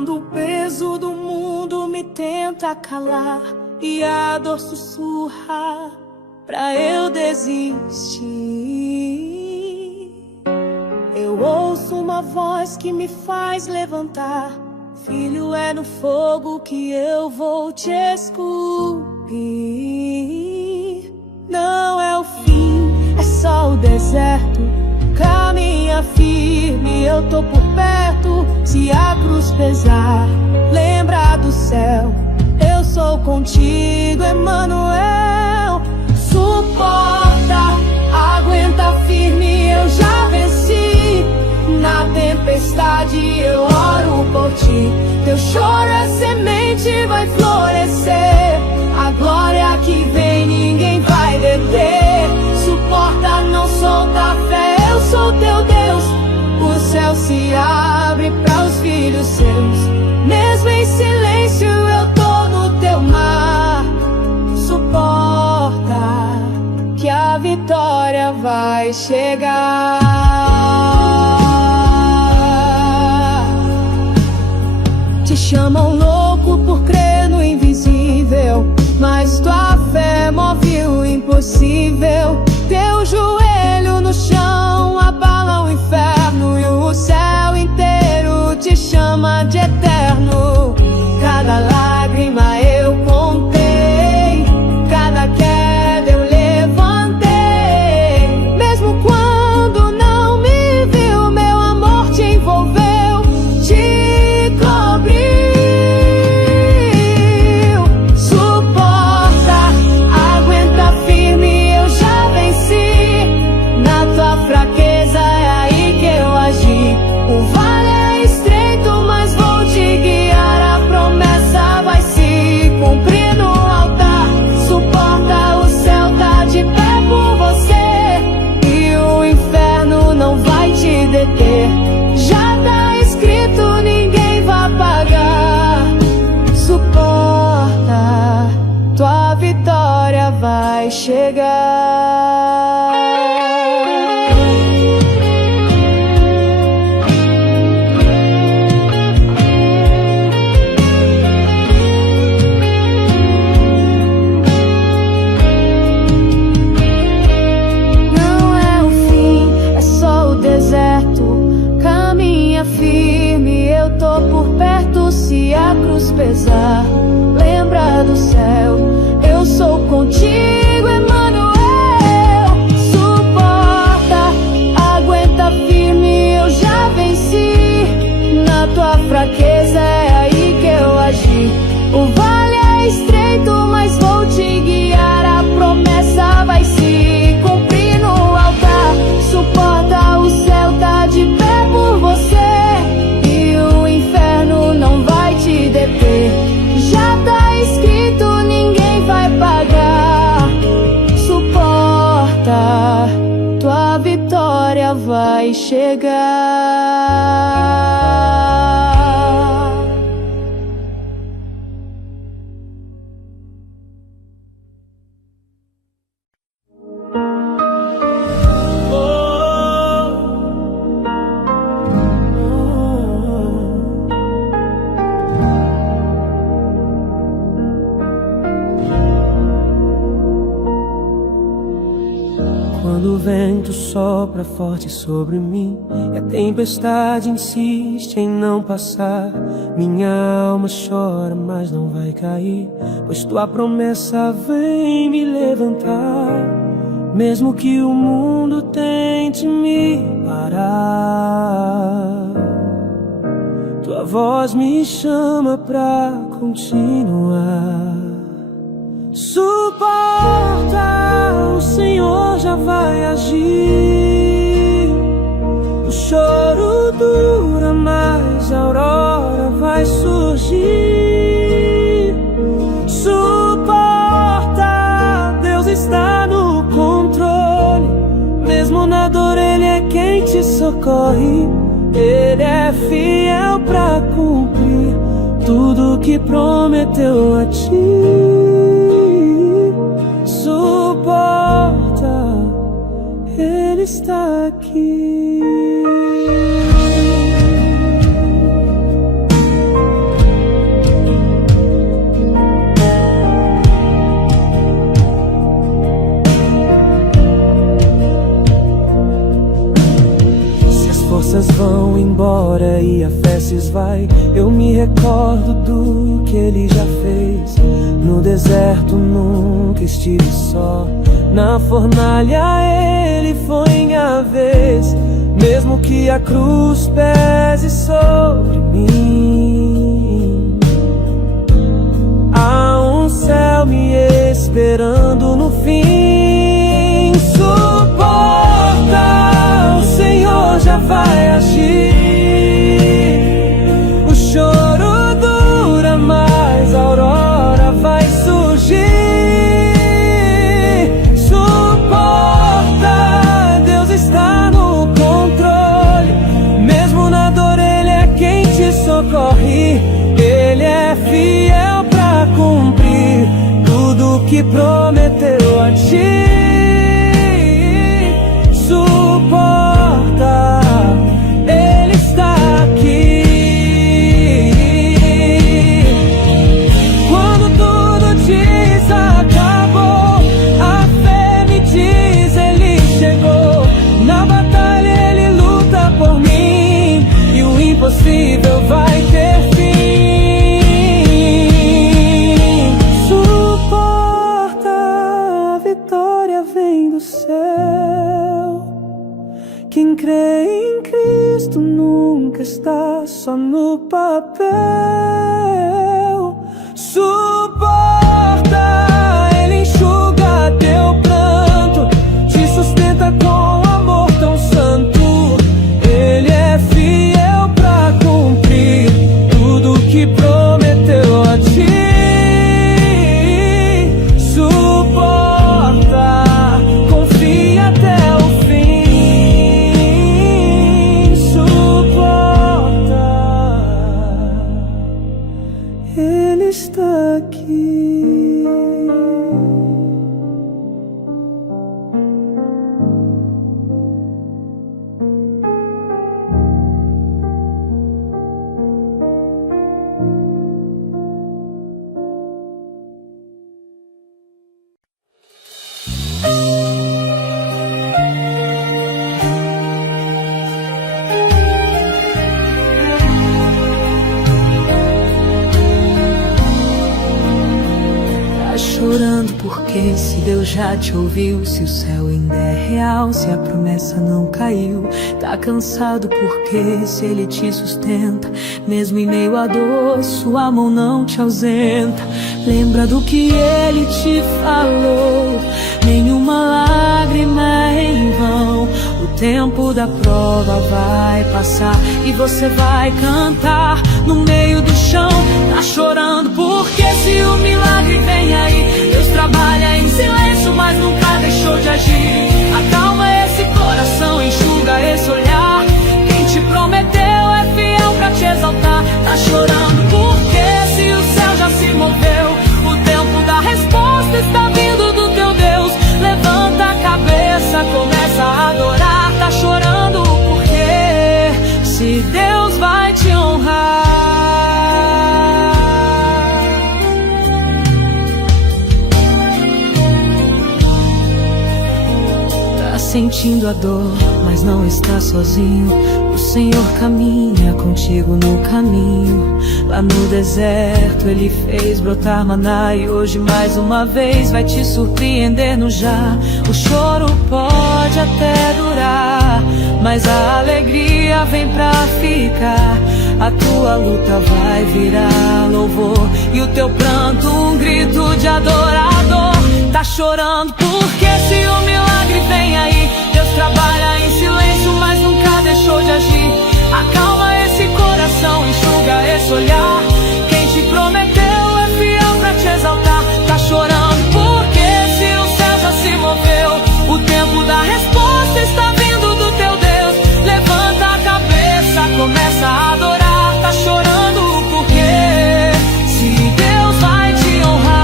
Quando o peso do mundo me tenta calar e a dor sussurra pra eu desistir, eu ouço uma voz que me faz levantar. Filho, é no fogo que eu vou te esculpir. Não é o fim, é só o deserto. Caminha firme, eu tô por perto. Se a cruz pesar, lembra do céu. Eu sou contigo, Emmanuel. Suporta, aguenta firme, eu já venci. Na tempestade eu oro por ti. Teu choro é semente, vai florescer. A glória que vem ninguém vai deter. Suporta, não solta a fé, eu sou teu Deus. O céu se abre para os filhos seus. Mesmo em silêncio eu tô no teu mar. Suporta, que a vitória vai chegar. Te chamam louco por crer no invisível, mas tua fé move o impossível. Teu joelho no chão abala o inferno e o céu inteiro te chama de eterno. Cada lágrima eu contei, cada queda eu levantei. Mesmo quando não me viu, meu amor te envolveu, te cobriu. Suporta, aguenta firme, eu já venci. Na tua fraqueza é aí que eu agi. O vale é estreito, mas vou te guiar. A promessa vai se cumprir no altar. Suporta, o céu tá de pé por você e o inferno não vai te deter. Já tá escrito, ninguém vai pagar. Suporta, tua vitória vai chegar. Não é o fim, é só o deserto. Caminha firme, eu tô por perto. Se a cruz pesar, lembra do céu. Eu sou contigo, Emmanuel. Suporta, aguenta firme, eu já venci. Na tua fraqueza é aí que eu agi. O vale é estreito, mas vou te guiar. A promessa vai se cumprir no altar. Suporta, o céu tá de pé por você e o inferno não vai te deter. Já tá escrito, ninguém vai pagar. Suporta, tua vitória vai chegar. Quando o vento sopra forte sobre mim e a tempestade insiste em não passar, minha alma chora, mas não vai cair, pois tua promessa vem me levantar. Mesmo que o mundo tente me parar, tua voz me chama pra continuar. Suporta, o Senhor já vai agir. O choro dura, mas a aurora vai surgir. Suporta, Deus está no controle. Mesmo na dor Ele é quem te socorre. Ele é fiel pra cumprir tudo que prometeu a ti. Suporta, Ele está aqui. estive só na fornalha, Ele foi minha vez. Mesmo que a cruz pese sobre mim, há um céu me esperando no fim. Suporta, o Senhor já vai agir. O choro dura, mas a aurora vai surgir. Suporta, Deus está no controle. Mesmo na dor, Ele é quem te socorre. Ele é fiel pra cumprir tudo que prometeu a ti. Suporta, Ele está aqui. Quando tudo desacabou, a fé me diz, Ele chegou. Na batalha Ele luta por mim, e o impossível vai ter fim. Suporta, a vitória vem do céu. Quem crê em Cristo nunca está só no papel. Suporta, Ele enxuga teu pranto, te sustenta com amor tão santo. Ele é fiel pra cumprir tudo que prometeu a ti. Suporta, confia até o fim. Suporta, Ele está aqui. Tá chorando porque se Deus já te ouviu, se o céu ainda é real, se a promessa não caiu. Tá cansado porque se Ele te sustenta, mesmo em meio à dor, sua mão não te ausenta. Lembra do que Ele te falou, nenhuma lágrima é em vão. O tempo da prova vai passar e você vai cantar no meio do chão. Tá chorando porque se o milagre vem aí, Deus trabalha em silêncio, mas nunca deixou de agir. Acalma esse coração, enxuga esse olhar. Quem te prometeu é fiel pra te exaltar. Tá chorando porque se o céu já se moveu, o tempo da resposta está vindo do teu Deus. Levanta a cabeça, começa a adorar. Tá chorando porque se Deus vai te honrar. Tá sentindo a dor, mas não está sozinho. O Senhor caminha contigo no caminho. Lá no deserto Ele fez brotar maná, e hoje mais uma vez vai te surpreender no já. O choro pode até durar, mas a alegria vem pra ficar. A tua luta vai virar louvor, e o teu pranto um grito de adorador. Tá chorando porque se o milagre vem aí, Deus trabalha em silêncio, mas nunca deixou de agir. Acalma esse coração, enxuga esse olhar. Quem te prometeu é fiel pra te exaltar. Tá chorando porque se o céu já se moveu, o tempo da resposta está vindo do teu Deus. Levanta a cabeça, começa a adorar. Tá chorando porque se Deus vai te honrar.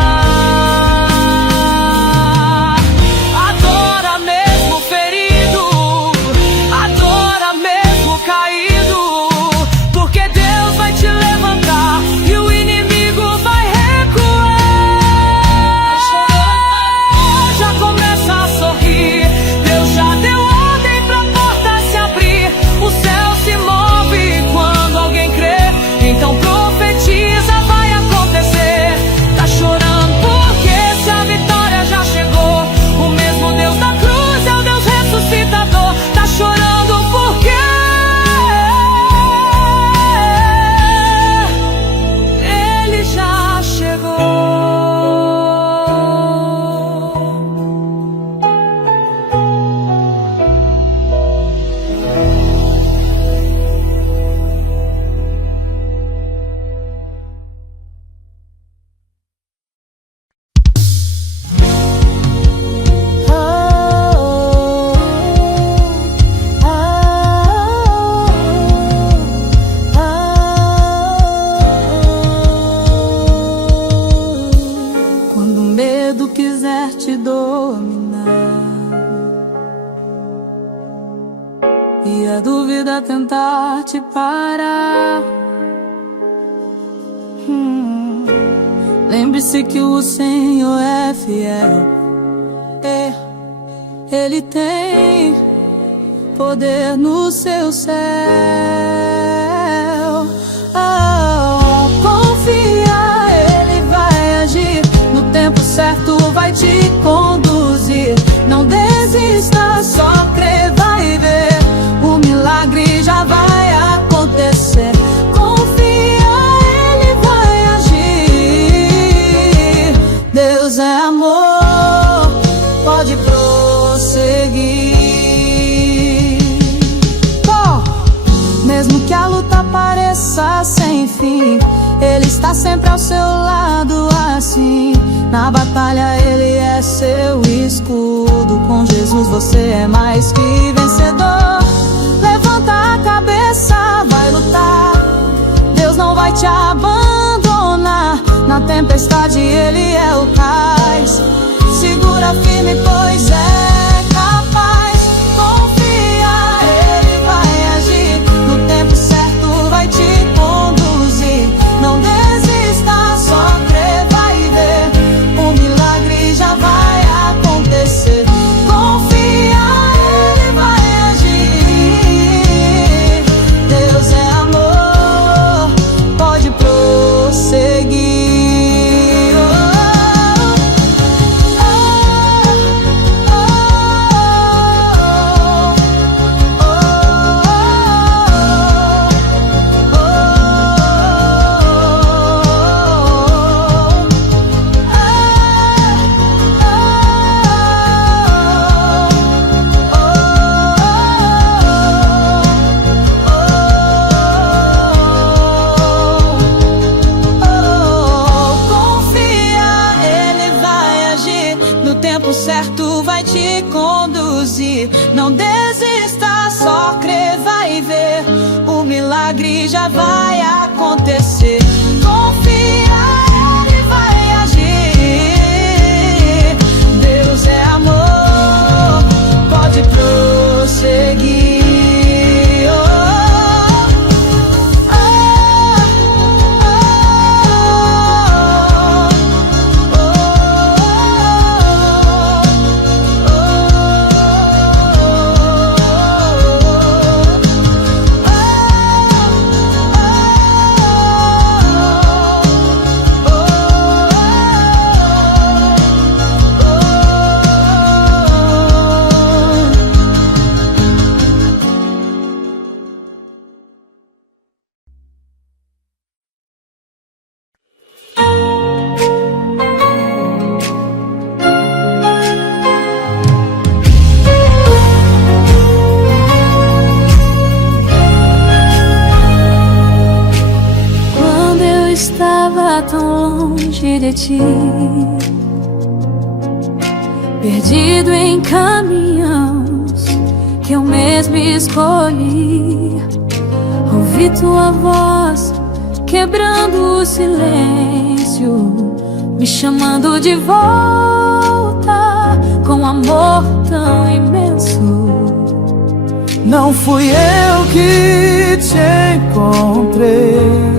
quiser te dominar e a dúvida tentar te parar, lembre-se que o Senhor é fiel. Ele tem poder no seu céu. Confia, Ele vai agir. No tempo certo vai te conduzir. Não desista, só crê, vai ver. O milagre já vai acontecer. Confia, Ele vai agir. Deus é amor, pode prosseguir. Mesmo que a luta pareça sem fim, Ele está sempre ao seu lado assim. Na batalha Ele é seu escudo. Com Jesus você é mais que vencedor. Levanta a cabeça, vai lutar. Deus não vai te abandonar. Na tempestade Ele é o cais. Segura firme, pois é capaz. Confia, Ele vai agir. No tempo certo vai te conduzir. Não desista, só crê, vai ver. O milagre já vai acontecer. Confia, Ele vai agir. Deus é amor, pode prosseguir. Certo vai te conduzir. Não desista, só crê, vai ver. O milagre já vai acontecer. Confia, Ele vai agir. Deus é amor, pode prosseguir. Tão longe de ti, perdido em caminhos que eu mesmo escolhi. Ouvi tua voz quebrando o silêncio, me chamando de volta com amor tão imenso. Não fui eu que te encontrei,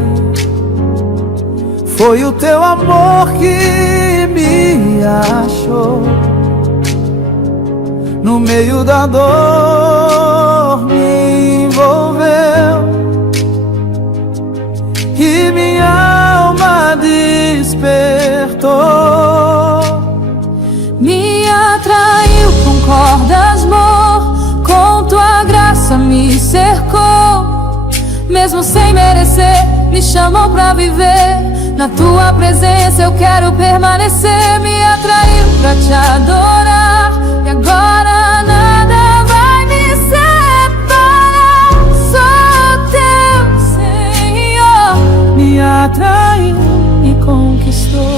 foi o teu amor que me achou. No meio da dor me envolveu e minha alma despertou. Me atraiu com cordas, amor, com tua graça me cercou. Mesmo sem merecer, me chamou pra viver. Na tua presença eu quero permanecer. Me atraiu pra te adorar e agora nada vai me separar. Sou teu Senhor. Me atraiu, me conquistou.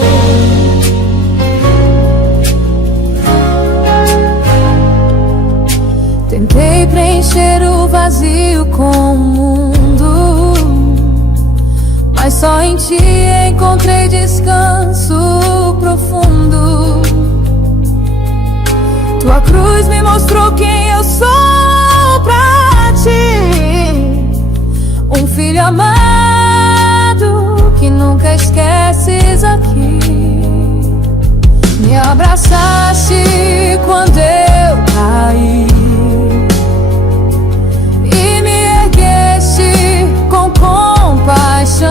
Tentei preencher o vazio com o mundo, mas só em ti encontrei descanso profundo. mostrou quem eu sou pra ti. Um filho amado que nunca esqueces aqui. Me abraçaste quando eu caí e me ergueste com compaixão.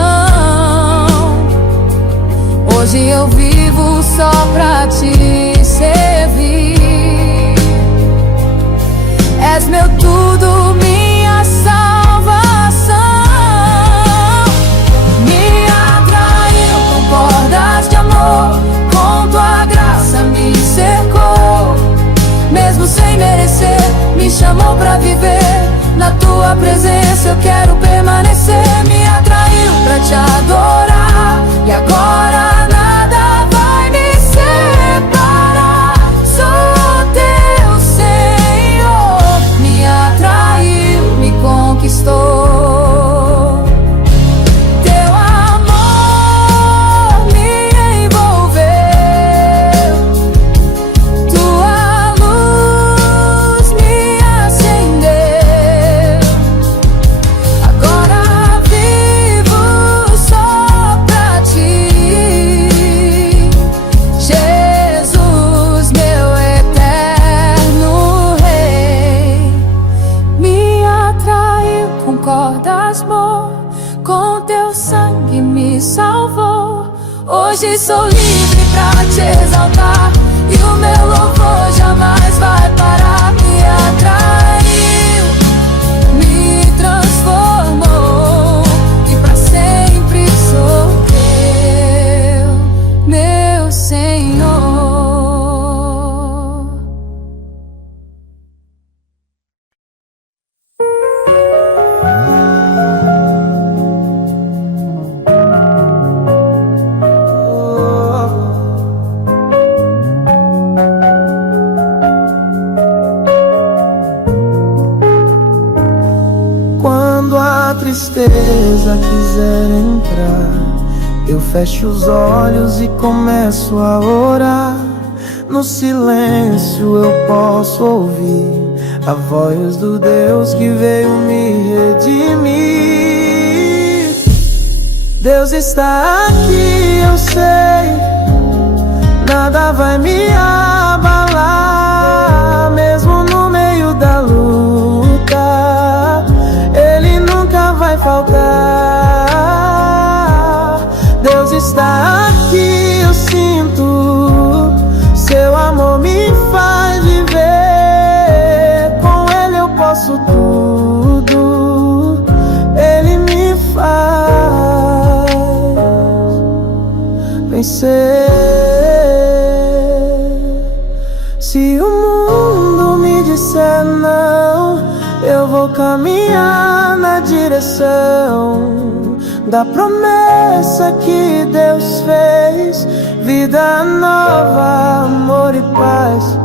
Hoje eu vivo só pra te servir. És meu tudo, minha salvação. Me atraiu com cordas de amor, com tua graça me cercou. Mesmo sem merecer, me chamou pra viver. Na tua presença eu quero permanecer. Me atraiu pra te adorar, e agora nada vai me separar. Sou teu Senhor. Me atraiu, me conquistou. Teu amor me envolveu. Tua luz me acendeu. Agora vivo só pra ti. Jesus, meu eterno Rei. Me atraiu com cordas, amor, com teu sangue me salvou. Hoje sou livre pra te exaltar, e o meu louvor jamais vai parar. Me atraiu, me transformou, e pra sempre sou teu, meu Senhor. Quando a tristeza quiser entrar, eu fecho os olhos e começo a orar. No silêncio eu posso ouvir a voz do Deus que veio me redimir. Deus está aqui, eu sei, nada vai me abalar. Mesmo no meio da luta, Ele nunca vai faltar. Deus está aqui, eu sinto, seu amor me faz viver. Com Ele eu posso tudo, Ele me faz vencer. Se o mundo me disser não, eu vou caminhar na direção da promessa que Deus fez. Vida nova, amor e paz.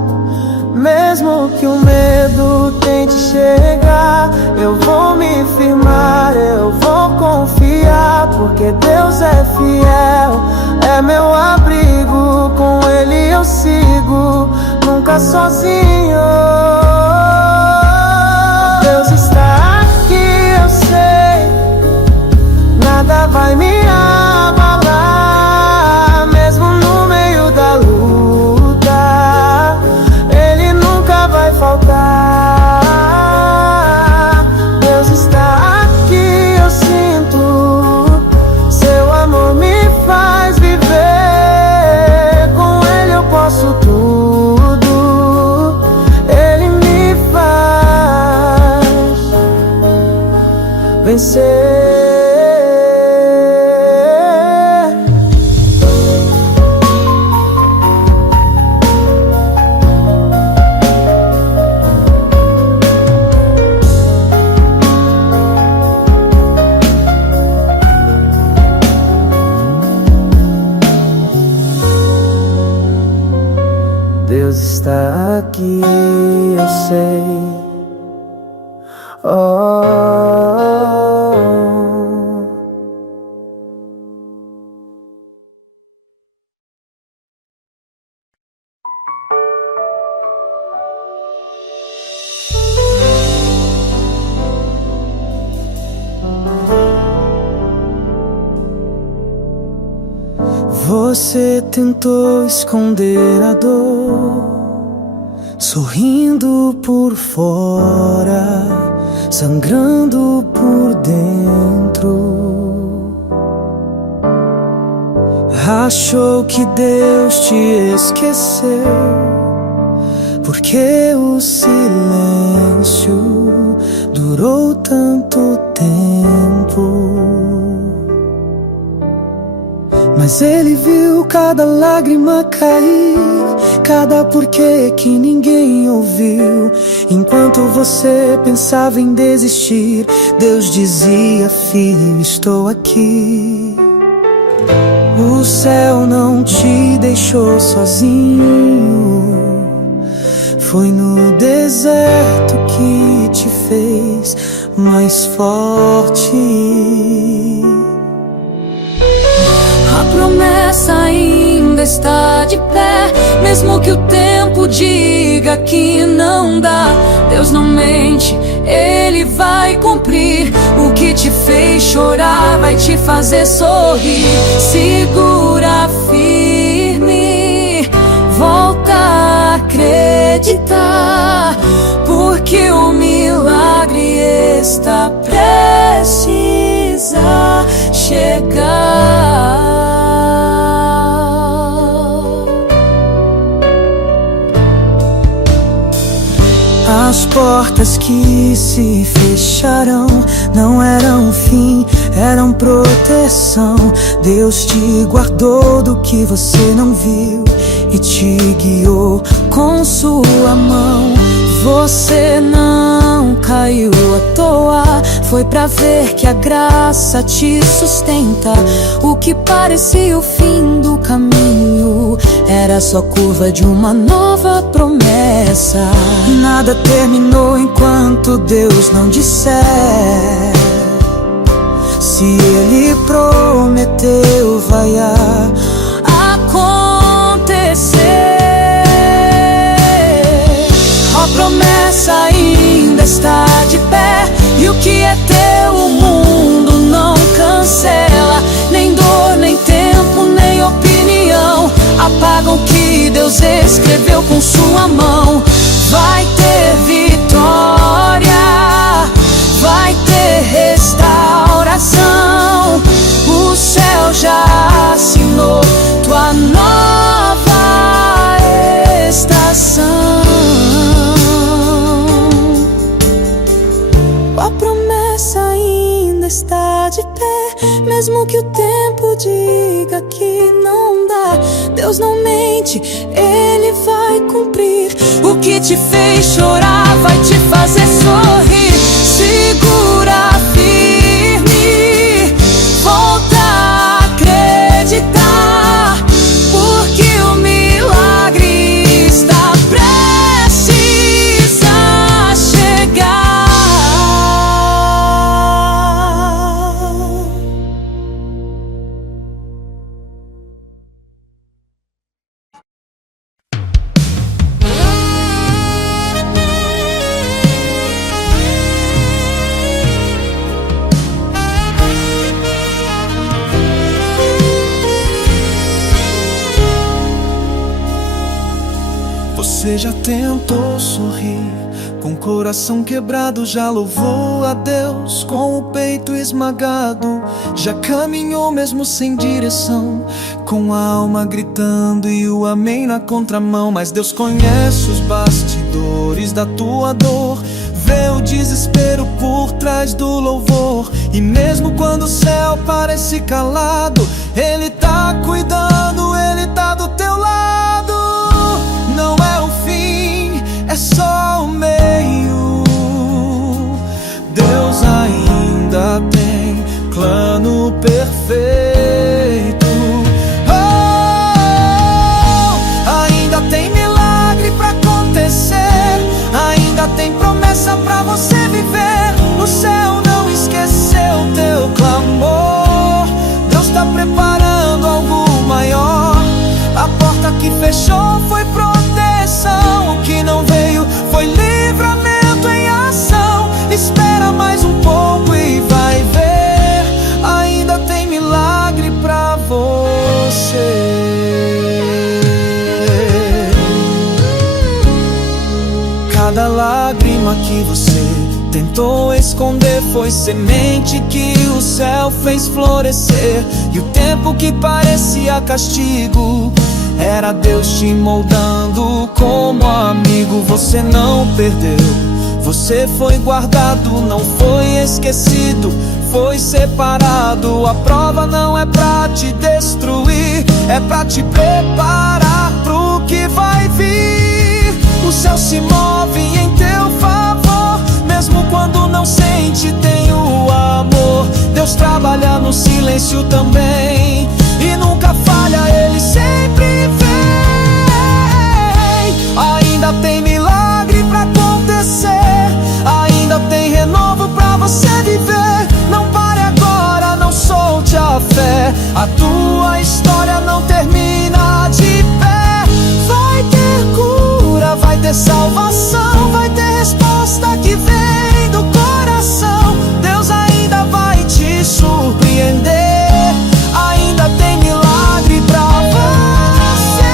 Mesmo que o medo tente chegar, eu vou me firmar, eu vou confiar, porque Deus é fiel, é meu abrigo. Com Ele eu sigo, nunca sozinho. Deus está aqui, eu sei, nada vai me abalar. Mesmo no meio da luta, Ele nunca vai faltar. Deus está aqui, eu sinto, seu amor me faz viver. Com Ele eu posso tudo, Ele me faz vencer. Deus está aqui, eu sei. você tentou esconder a dor, sorrindo por fora, sangrando por dentro. Achou que Deus te esqueceu, porque o silêncio durou tanto tempo. Mas Ele viu cada lágrima cair, cada porquê que ninguém ouviu. Enquanto você pensava em desistir, Deus dizia: filho, estou aqui. O céu não te deixou sozinho, foi no deserto que te fez mais forte. A promessa ainda está de pé, mesmo que o tempo diga que não dá. Deus não mente, Ele vai cumprir. O que te fez chorar vai te fazer sorrir. Segura firme, volta a acreditar, porque o milagre está prestes a chegar. As portas que se fecharam não eram fim, eram proteção. Deus te guardou do que você não viu e te guiou com sua mão. Você não caiu à toa, foi pra ver que a graça te sustenta. O que parecia o fim do caminho era só curva de uma nova promessa. Nada terminou enquanto Deus não disser. Se Ele prometeu, vai acontecer. A promessa ainda está de pé, e o que é teu o mundo não cancela. Nem dor, nem tempo, nem opinião apagam o que Deus escreveu com sua mão. Vai ter vitória, vai ter restauração. O céu já assinou tua nova estação. A promessa ainda está de pé, mesmo que o tempo diga que não dá. Deus não mente, Ele vai cumprir. O que te fez chorar vai te fazer sorrir. Segura firme, volta a acreditar, porque o milagre está prestes a chegar. Você já tentou sorrir, com o coração quebrado já louvou a Deus, com o peito esmagado já caminhou mesmo sem direção, com a alma gritando e o amém na contramão. Mas Deus conhece os bastidores da tua dor, vê o desespero por trás do louvor. E mesmo quando o céu parece calado, Ele tá cuidando, Ele tá do teu lado. Não é o fim, é só o meio. Deus ainda tem plano perfeito. Oh, ainda tem milagre pra acontecer, ainda tem promessa pra você viver. O céu não esqueceu teu clamor, Deus tá preparando algo maior. A porta Cada lágrima que você tentou esconder foi semente que o céu fez florescer. E o tempo que parecia castigo era Deus te moldando como amigo. Você não perdeu, você foi guardado, não foi esquecido, foi separado. A prova não é pra te destruir, é pra te preparar pro que vai vir. O céu se move em teu favor, mesmo quando não sente, tem o amor. Deus trabalha no silêncio também, e nunca falha, Ele sempre vem. Ainda tem milagre pra acontecer, ainda tem renovo pra você viver. Não pare agora, não solte a fé, a tua história não termina de pé. Vai ter cura, vai ter salvação, vai ter resposta que vem do coração. Deus ainda vai te surpreender, ainda tem milagre pra você.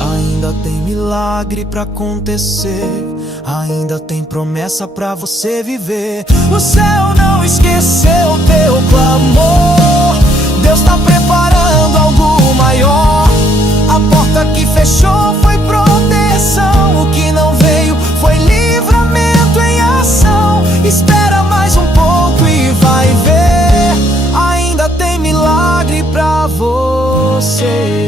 Ainda tem milagre pra acontecer, ainda tem promessa pra você viver. O céu não esqueceu teu clamor, Deus tá preparando algo maior. A porta que fechou foi proteção, o que não veio foi livramento em ação. Espera mais um pouco e vai ver, ainda tem milagre pra você.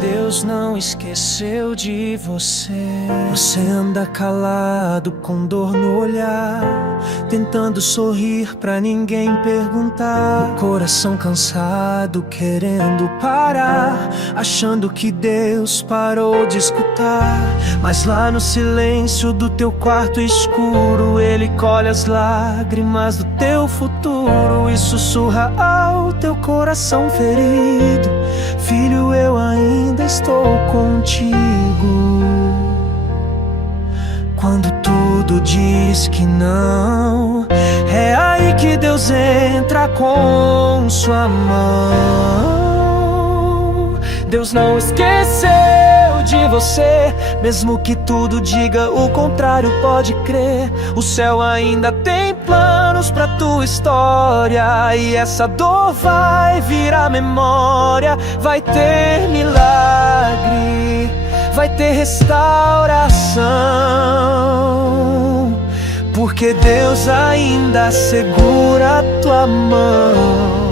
Deus não esqueceu de você. Você anda calado com dor no olhar, tentando sorrir pra ninguém perguntar. Coração cansado querendo parar, achando que Deus parou de escutar. Mas lá no silêncio do teu quarto escuro, Ele colhe as lágrimas do teu futuro e sussurra ao teu coração ferido: filho, eu ainda estou contigo. Quando tudo diz que não, é aí que Deus entra com sua mão. Deus não esqueceu de você, mesmo que tudo diga o contrário, pode crer. O céu ainda tem planos pra tua história, e essa dor vai virar memória. Vai ter milagre, vai ter restauração, porque Deus ainda segura a tua mão.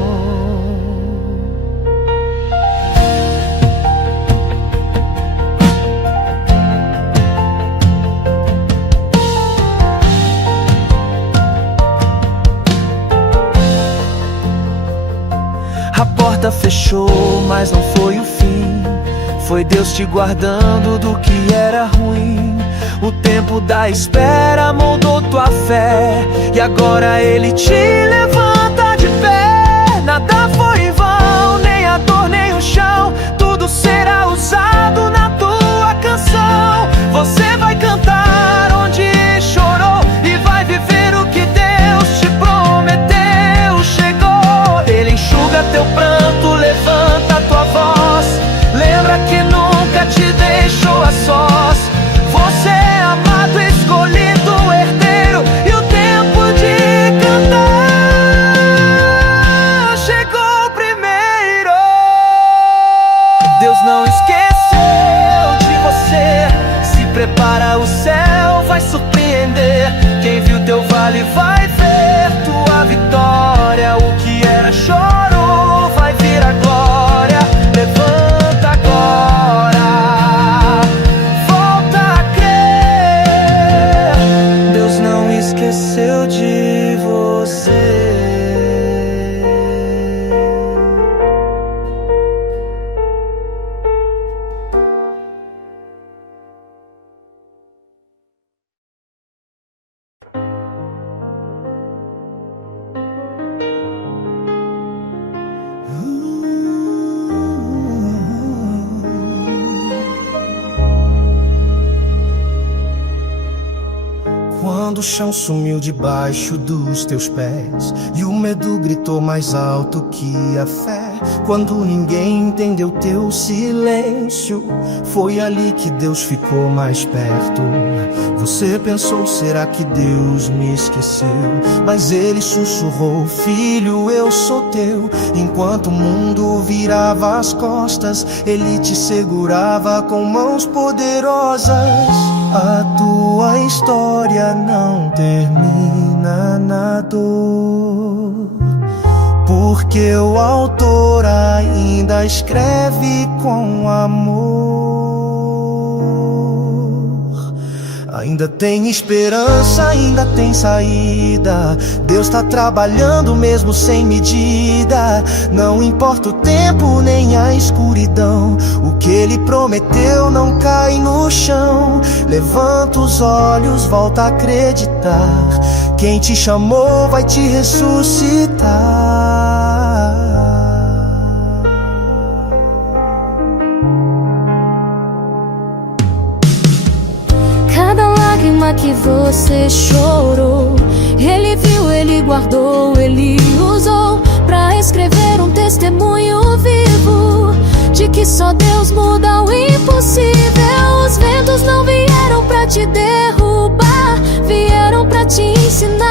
A porta fechou, mas não foi o fim. Foi Deus te guardando do que era ruim. O tempo da espera moldou tua fé, e agora Ele te levanta de pé. Nada foi em vão, nem a dor, nem o chão. Tudo será usado na tua canção. Você vai cantar onde chorou e vai viver o que Deus te prometeu. Chegou, Ele enxuga teu pranto, levanta tua voz. Lembra que nunca te deixou a sós. Você é amado, escolhido, herdeiro, e o tempo de cantar chegou primeiro. Deus não esqueceu de você. Se prepara, o céu vai surpreender. Quem viu teu vale vai ver tua vitória. O que era choro vai virar glória. Levanta agora, volta a crer. Deus não esqueceu de você. você. Quando o chão sumiu debaixo dos teus pés e o medo gritou mais alto que a fé, quando ninguém entendeu teu silêncio, foi ali que Deus ficou mais perto. Você pensou, será que Deus me esqueceu? Mas Ele sussurrou, filho, eu sou teu. Enquanto o mundo virava as costas, Ele te segurava com mãos poderosas. A tua história não termina na dor, porque o autor ainda escreve com amor. Ainda tem esperança, ainda tem saída. Deus tá trabalhando mesmo sem medida. Não importa o tempo nem a escuridão, o que Ele prometeu não cai no chão. Levanta os olhos, volta a acreditar. Quem te chamou vai te ressuscitar. Que você chorou, Ele viu, Ele guardou, Ele usou pra escrever um testemunho vivo de que só Deus muda o impossível. Os ventos não vieram pra te derrubar, vieram pra te ensinar